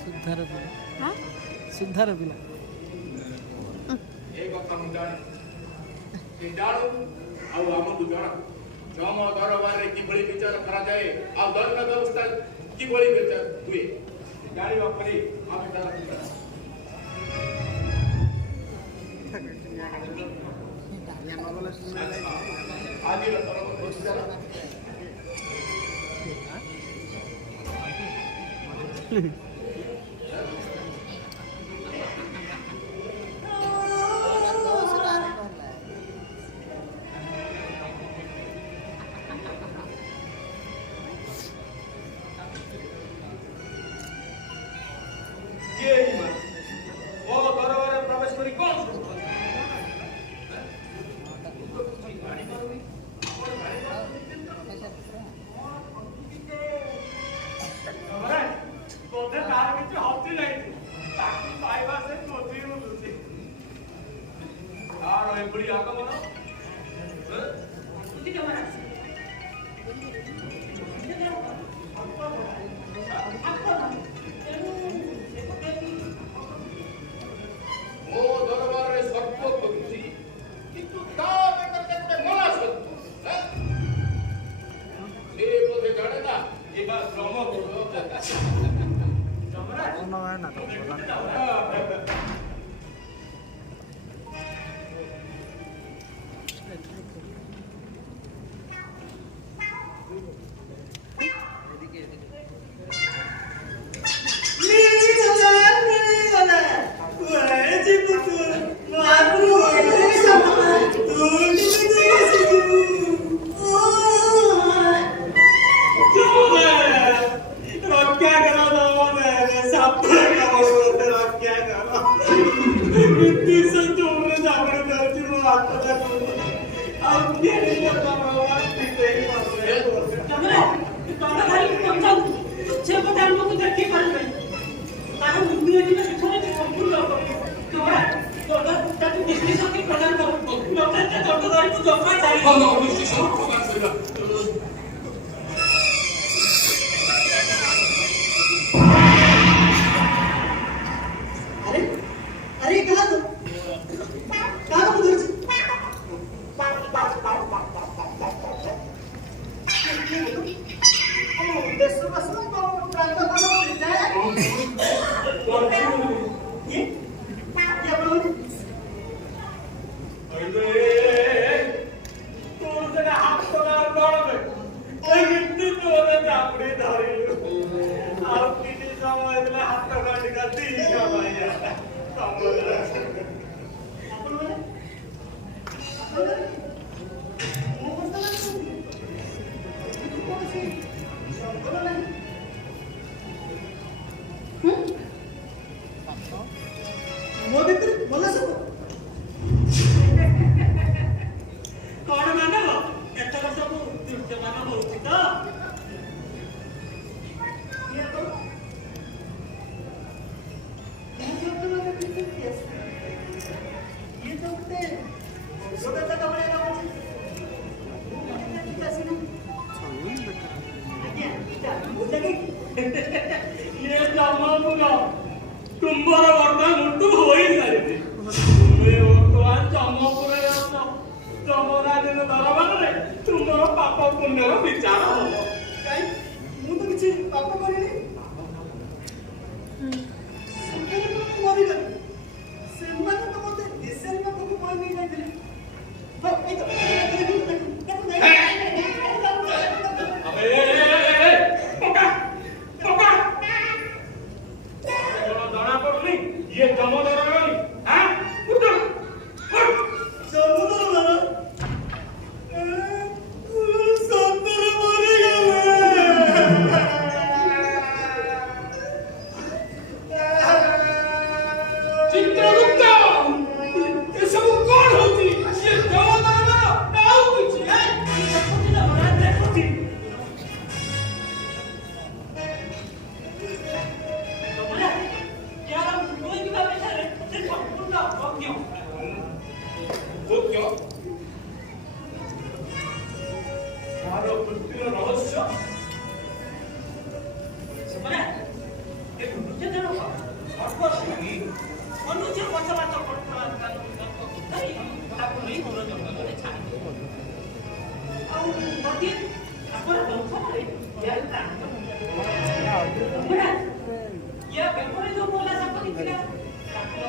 ସୁଧାର ପିଲା ସୁଧାର ପିଲା ଏ କଥା ମୁଁ ଜାଣେ ଏ ଡାଳୁ ଆଉ ଆମକୁ ଜଣା ଜମ ଦରବାରରେ କିଭଳି ବିଚାର କରାଯାଏ ଆଉ ଦଣ୍ଡ ବ୍ୟବସ୍ଥା କିଭଳି ବିଚାର ହୁଏ ଜାଣିବା ପରେ ଆମେ ତାର ଆଜିର ତରଫ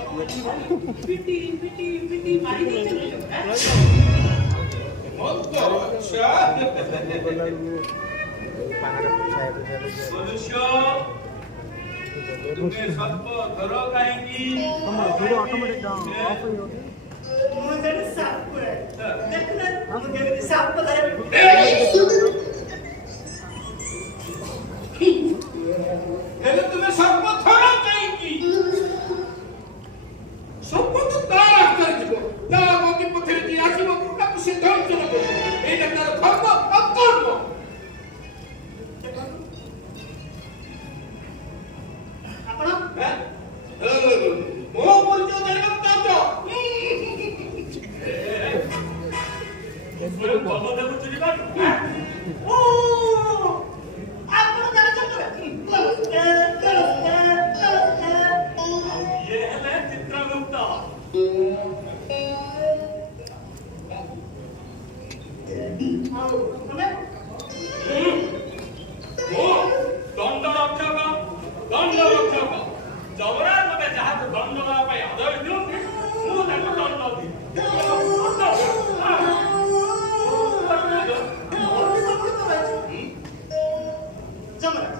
ପିଟି ପିଟି ପିଟି ମାରି ଦେଇଛନ୍ତି ମନୁଷ୍ୟ ତୁମେ ସର୍ପ ଧର କାହିଁକି ऑटोमेटिक ऑफ हो गया ମୁଁ ଜଣେ ସାପ ଦେଖୁନ ମୁଁ କେମିତି ସାପ ଧରେ ହେଲେ ତୁମେ ସର୍ପ ଧର କାହିଁକି ସର୍ପ ତ ତା ରାସ୍ତାରେ ଯିବ ତା ଗତି ପଥରେ ଯିଏ ଆସିବ ତାକୁ ସେ ଦଂଶନ କରିବ ଏଇଟା ତାର ଧର୍ମ ଅକର୍ମ ଆପଣ ମୋ ପରିଚୟ ଜାଣିବାକୁ ଚାହୁଁଛ ଓ ଆପଣ ଜାଣିଛନ୍ତି ଆଉ ମାନେ ଦଣ୍ଡ ରକ୍ଷକ ଯମରାଜ ମତେ ଯାହାକୁ ଦଣ୍ଡ ଦେବା ପାଇଁ ଆଦେଶ ଦିଅନ୍ତି ମୁଁ ତାଙ୍କୁ ଦଣ୍ଡ ଦିଏ ଯମରାଜ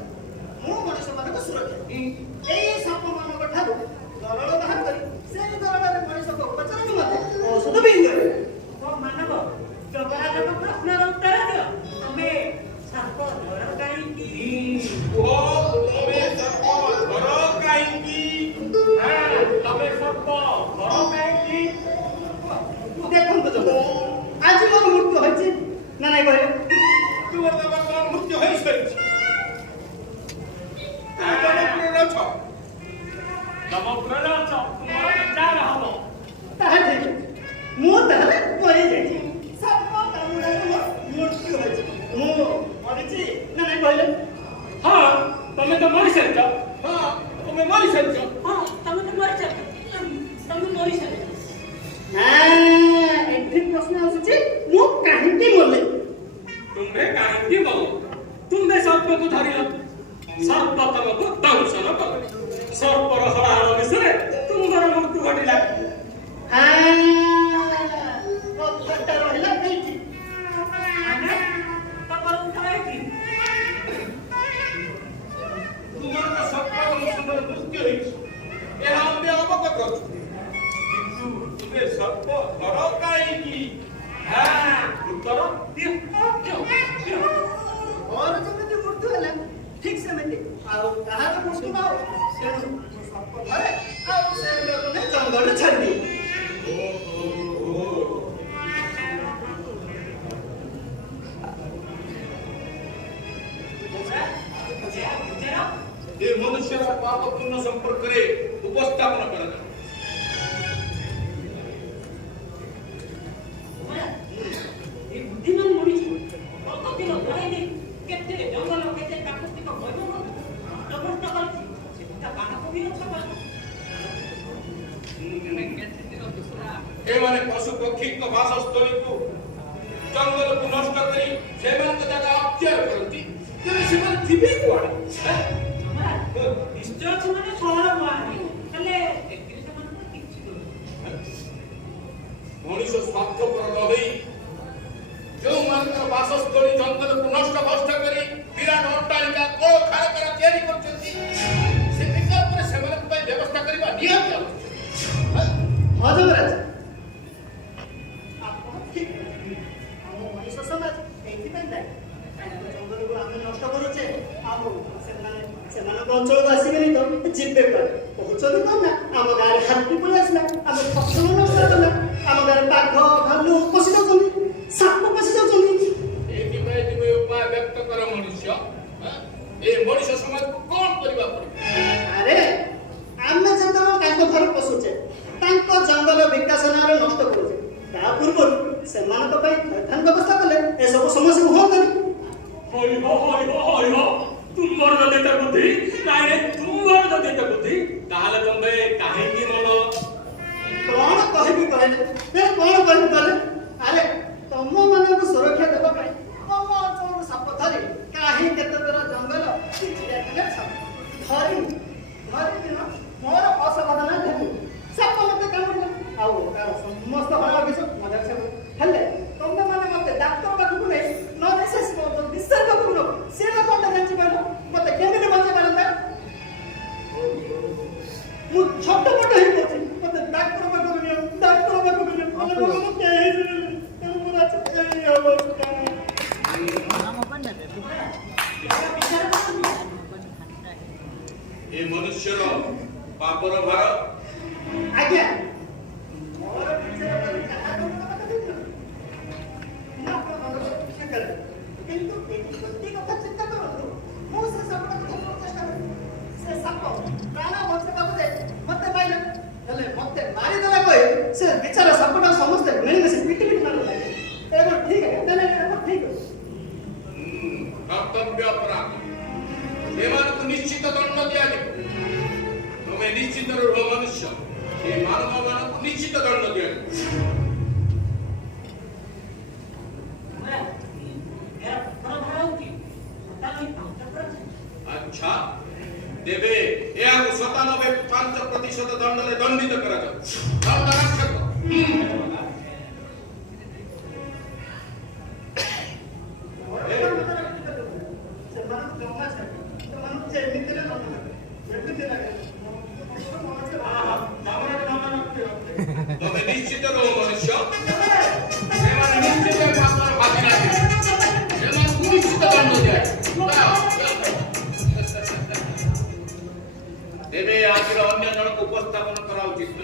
ମୁଁ ମଣିଷମାନଙ୍କ ସୁରକ୍ଷା ଏଇ ସାପମାନଙ୍କ ଠାରୁ ଦରଳ ବାହାର କରି ସେଇ ଦରଳରେ ମଣିଷଙ୍କ ଉପଚାର ନିମନ୍ତେ ଔଷଧ ବି ହୁଏ ଓ ମାନବ ଯମରାଜଙ୍କ ପ୍ରଶ୍ନର ଉତ୍ତର ଦିଅ ତମେ ସାପ ଧର କାହିଁକି ତମେ ସର୍ପ ଧର କାହିଁକି ଦେଖନ୍ତୁ ଯମରାଜ ଆଜି ମୋର ମୃତ୍ୟୁ ହୋଇଛି ନା ନାଇଁ କହିଲେ ତୁମର ତ ବର୍ତ୍ତମାନ ମୃତ୍ୟୁ ହୋଇସାରିଛି ତାହା ଠିକ ମୁଁ ତାହେଲେ ମରିଯାଇଛି ସାପ କାମୁଡ଼ାରେ ମୋର ମୃତ୍ୟୁ ହୋଇଛି ମୁଁ ମରିଛି ନା ନାଇଁ କହିଲେ ହଁ ତମେ ତ ମରିସାରିଛ ତମେ ମରିସାରିଛ ଏଠି ପ୍ରଶ୍ନ ଆସୁଛି ମୁଁ କାହିଁକି ମଲେ ତୁମେ କାହିଁକି ମଲ ତୁମେ ସର୍ପକୁ ଧରିଲ ସର୍ପ ତମକୁ ଦଂଶନ କଲେ ସର୍ପର ହଳାହଳ ବିଷୟରେ ତୁମର ମୃତ୍ୟୁ ଘଟିଲା କଥାଟା ରହିଲା ଏଇଠି ତୁମର ତ ସର୍ପ ଦଂଶନର ମୃତ୍ୟୁ ହୋଇଛି ଏହା ଆମେ ଅବଗତ ଅଛୁ କିନ୍ତୁ ତୁମେ ସର୍ପ ଧର କାହିଁକି ଉତ୍ତର ମୋର ଯେମିତି ମୃତ୍ୟୁ ହେଲା ଠିକ ସେମିତି ଆଉ କାହାର ମୃତ୍ୟୁ ନ ହଉ ତେଣୁ ମୁଁ ସର୍ପ ଧରେ ଆଉ ସେ ଲୋକને ଜଙ୍ଗଲରେ ଛାଡ଼ିଦିଏ ଏ ମନୁଷ୍ୟର ପାପପୂର୍ଣ୍ଣ ସମ୍ପର୍କରେ ଉପସ୍ଥାପନ କରାଯାଉ ଏମାନେ ପଶୁ ପକ୍ଷୀଙ୍କ ବାସସ୍ଥଳୀକୁ ଜଙ୍ଗଲକୁ ନଷ୍ଟ କରି ସେମାନଙ୍କ ଜାଗା ଅକ୍ଷୟ କରନ୍ତି ତେବେ ସେମାନେ ଥିବେ କୁଆଡ଼େ ନିଶ୍ଚୟ ସେମାନେ ସହର ବାହାରେ ହେଲେ ଏଥିରେ ସେମାନଙ୍କର କିଛି ଦୋଷ ମଣିଷ ସ୍ୱାର୍ଥପର ନ ହୋଇ ଯେଉଁମାନଙ୍କର ବାସସ୍ଥଳୀ ଜଙ୍ଗଲକୁ ନଷ୍ଟ ଭଷ୍ଟ କରି ବିରାଟ ଅଟ୍ଟାଳିକା କଳକାରଖାନା ତିଆରି କରୁଛନ୍ତି ସେ ବିକଳ୍ପରେ ସେମାନଙ୍କ ପାଇଁ ବ୍ୟବସ୍ଥା କରିବା ନିହାତି ଆବଶ୍ୟକ ହଁ ଯମରାଜ ଆପଣ ଠିକ ଆମ ମଣିଷ ସମାଜ ଏଇଥିପାଇଁ ଦାୟୀ କାହିଁକି ଜଙ୍ଗଲକୁ ଆମେ ନଷ୍ଟ କରୁଛେ ଆଉ ସେମାନଙ୍କ ଅଞ୍ଚଳକୁ ଆସିବେନି ତ ଯିବେ କୁଆଡ଼େ କହୁଛନ୍ତି କଣ ନା ଆମ ଗାଁରେ ହାତୀ ପଳେଇ ଆସିଲା ଆମ ଫସଲ ନଷ୍ଟ କଲା ଆମ ଗାଁରେ ବାଘ ଭାଲୁ ପଶି ଯାଉଛନ୍ତି ସାପ ପଶି ଯାଉଛନ୍ତି ଏଥିପାଇଁ ତୁମେ ଉପାୟ ବ୍ୟକ୍ତ କର ମନୁଷ୍ୟ ଏ ମଣିଷ ସମାଜକୁ କଣ କରିବା ପଡ଼ିବ ଆରେ ଆମେ ଯେତେବେଳେ ତାଙ୍କ ଘରେ ପଶୁଛେ ତାଙ୍କ ଜଙ୍ଗଲ ବିକାଶ ନାଁରେ ନଷ୍ଟ କରୁଛେ ତା ପୂର୍ବରୁ ସେମାନଙ୍କ ପାଇଁ ଥଇଥାନ ବ୍ୟବସ୍ଥା କଲେ ଏସବୁ ସମସ୍ୟାକୁ ହୁଅନ୍ତାନି ତୁମର ଯଦି ଏତେ ବୁଦ୍ଧି ତାହେଲେ ତୁମର ଯଦି ଏତେ ବୁଦ୍ଧି ତାହେଲେ ତମେ କାହିଁକି ମନ କଣ କହିବି କହିଲେ ଆରେ ତମ ମାନଙ୍କୁ ସୁରକ୍ଷା ଦେବା ପାଇଁ ତମ ଅଞ୍ଚଳରୁ ସାପ ଧରି କାହିଁ କେତେ ଦୂର ଜଙ୍ଗଲ ଧରି ମୋର ଅସାବଧାନ ହେତୁ ସାପ ଆଉ ତାର ସମସ୍ତ ଭାଗ ବିଷୟ ମଜା ହେଲେ ତମେ ମାନେ ମତେ ଡାକ୍ତର ପାଖକୁ ନେଇ ନ ସେ ବିଶ୍ୱାସ ପାଖକୁ ନ ସେ ଲୋକଟା ଜାଣିଛି କହିଲ ମତେ କେମିତି ବଞ୍ଚେଇ ପାରନ୍ତା ମୁଁ ଛୋଟ ମୋଟ ହେଇପଡୁଛି ମତେ ଡାକ୍ତର ପାଖକୁ ନିଅ ଡାକ୍ତର ପାଖକୁ ନିଅ ମୁଁ କେହି ମୁଁ ରାତି ଅବସ୍ଥା ଏ ମନୁଷ୍ୟର ପାପର ଭାର ଆଜ୍ଞା କିନ୍ତୁ ଗୋଟିଏ କଥା ଚିନ୍ତା କରନ୍ତୁ ମୁଁ ସେ ସାପକୁ ଚେଷ୍ଟା କଲି ସେ ସାପ ପ୍ରାଣ ବଞ୍ଚାଇବାକୁ ଯାଇ ମତେ ପାଇଲା ହେଲେ ମତେ ମାରିଦେଲା କହି ସେ ବିଚାର ସାପଟା ସମସ୍ତେ ମିଳିମିଶି ପିଟି ପିଟି ମାରିଲା ଏବେ ଠିକ ଠିକ କର୍ତ୍ତବ୍ୟ ଅପରାଧ ସେମାନଙ୍କୁ ନିଶ୍ଚିତ ଦଣ୍ଡ ଦିଆଯିବ ତୁମେ ନିଶ୍ଚିତ ରୁହ ମନୁଷ୍ୟ ଏ ମାନବ ମାନଙ୍କୁ ନିଶ୍ଚିତ ଦଣ୍ଡ ଦିଆଯିବ ଆଚ୍ଛା ତେବେ ଏହାକୁ 97.5% ଦଣ୍ଡରେ ଦଣ୍ଡିତ କରାଯାଉ ଦଣ୍ଡରାକ୍ଷକ ତମେ ନିଶ୍ଚିତ ରୁହ ମନୁଷ୍ୟ ସେମାନେ ନିଶ୍ଚିତ ପାପର ଭାଗୀ ନାହିଁ ସେମାନଙ୍କୁ ନିଶ୍ଚିତ ଦଣ୍ଡ ଦିଆଯିବ ତେବେ ଆଜିର ଅନ୍ୟ ଜଣକୁ ଉପସ୍ଥାପନ କରା ଉଚିତ